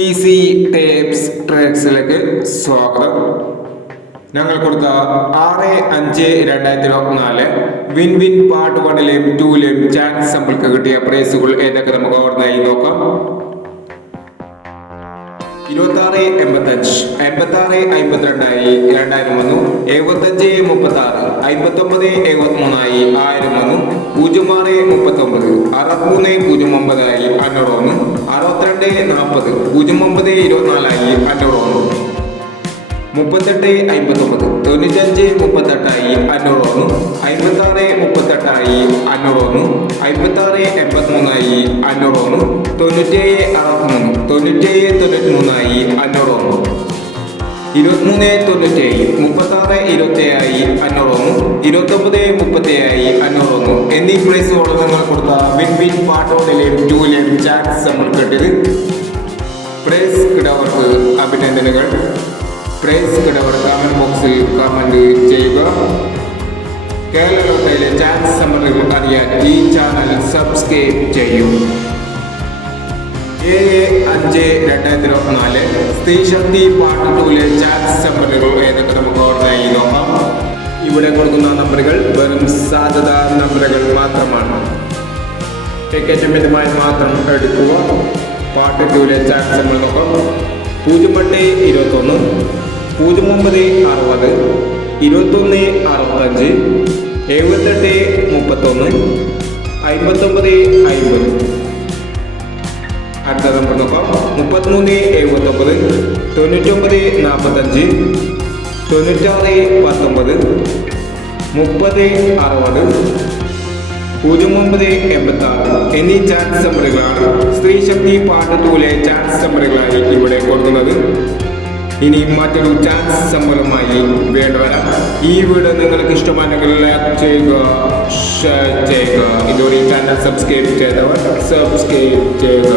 Easy tapes ട്രേഡ്സിലേക്ക് സ്വാഗതം. ഞങ്ങൾ കൊടുത്ത 6/5/2024 വിൻ വിൻ പാർട്ട് 1ലെയും 2ലെയും ചാൻസ് നമ്മൾക്ക് കിട്ടിയ പ്രൈസുകൾ ഏതൊക്കെ നമുക്ക് ഓർമ്മയായി നോക്കാം. 26-85, 86-52 2000 വന്നു. 75-36, 59-73 1000 വന്നു. 06-39, 63-09 500 വന്നു. 62-40, 09-24 500 വന്നു. 38-59, 95-38 500 വന്നു. 56-38 500 വന്നു. 56-83 500 വന്നു. 97-63, 97-93 500 വന്നു. 23-97, 36-27 500 വന്നു. 29-37 500 വന്നു എന്നീ പ്രൈസുകൾ നിങ്ങൾ കൊടുത്ത വിൻ വിൻ പാർട്ട് 1ലെയും 2ലെയും ചാൻസ് നമ്മൾ കിട്ടിയത്. പ്രൈസ് കിടവർക്ക് അഭിനന്ദനങ്ങൾ. പ്രൈസ് കിടവർ കമന്റ് ബോക്സിൽ കമന്റ് ചെയ്യുക. കേരള ലോട്ടയിലെ ചാൻസ് സമ്മറികൾ അറിയാൻ ഈ ചാനൽ സബ്സ്ക്രൈബ് ചെയ്യൂ. 7/5/2024 സ്ത്രീ ശക്തി പാർട്ട് 2ലെ ചാൻസ് സമ്മറികൾ ഏതൊക്കെ നമുക്ക് ഓർമ്മയായി നോക്കാം. ഇവിടെ കൊടുക്കുന്ന നമ്പറുകൾ വെറും സാധ്യത നമ്പറുകൾ മാത്രമാണ്. ടിക്കറ്റ് മിതമായി മാത്രം എടുക്കുക. പാർട്ട് 2ലെ ചാൻസ് നമ്മൾ നോക്കാം. 08-21, 09-60, 21-65, 78-31, 59-50. അടുത്ത നമ്പർ നോക്കാം. 33-79, 99-45, 96-19, 30-60, 09-86 എന്നീ ചാൻസ് നമ്പറുകളാണ് സ്ത്രീ ശക്തി പാർട്ട് 2ലെ ചാൻസ് നമ്പറുകളായി ഇവിടെ കൊടുക്കുന്നത്. ഇനി മറ്റൊരു ചാൻസ് സമ്പന്നമായി വേണ്ടവരാ. ഈ വീഡിയോ നിങ്ങൾക്ക് ഇഷ്ടമാണെങ്കിൽ ലൈക്ക് ചെയ്യുക, ഷെയർ ചെയ്യുക. ഇതുവരെ ഈ ചാനൽ സബ്സ്ക്രൈബ് ചെയ്തവർ സബ്സ്ക്രൈബ് ചെയ്യുക.